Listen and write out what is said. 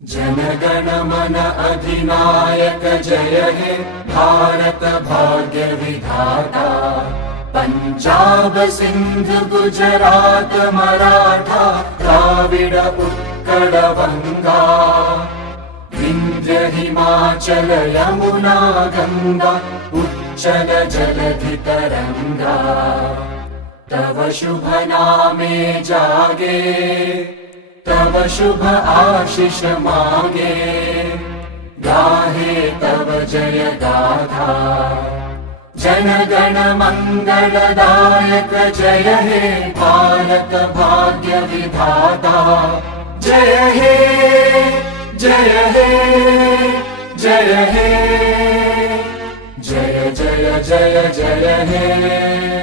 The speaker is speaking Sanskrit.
जनगण मन अधिनायक जय हे भारत भाग्य विधाता। पंजाब सिंध गुजरात मराठा द्राविड उत्कल बंगा। विंध्य हिमाचल यमुना गंगा उच्चल जलधि तरंगा। तव शुभ नामे जागे तव शुभ आशीष मांगे। गाहे तव जय गाथा जन गण मंगलदायक जय हे भारत भाग्य विधाता। जय हे जय हे जय हे जय जय जय जय हे।